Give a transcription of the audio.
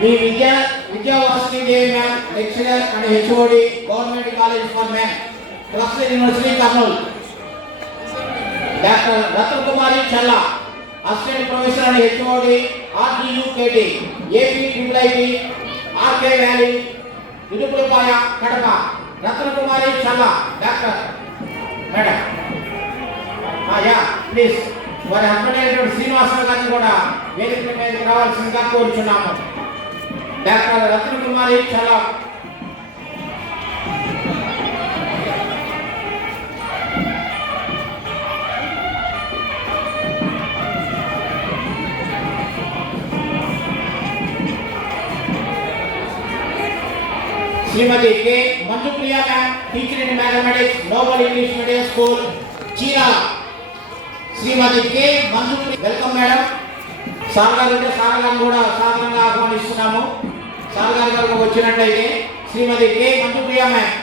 Me Vidyavasini Devi ma'am, lecturer and HOD, government college for men, cluster university Kurnool. Doctor Ratan Kumari Challa, assistant professor and HOD, RTU KT, AP triple RK valley, Idupulapaya, Kadapa. Ratan Kumari Challa doctor madam. Please వారి husband అయినటువంటి శ్రీనివాసరావు గారిని కూడా వేదిక మీదకి రావాల్సిందిగా కోరుచున్నాము. Doctor Ratan Kumari Challa. Shrimati K Manjupriya ma'am, teacher in mathematics, global English medium school, Chirala. Shrimati K Manjupriya, welcome madam. Sir గారు ఉంటే సార్ గారిని కూడా సాధారణంగా ఆహ్వానిస్తున్నాము. సార్ గారు వచ్చినట్లయితే శ్రీమతి కె మంజుప్రియ మ్యామ్.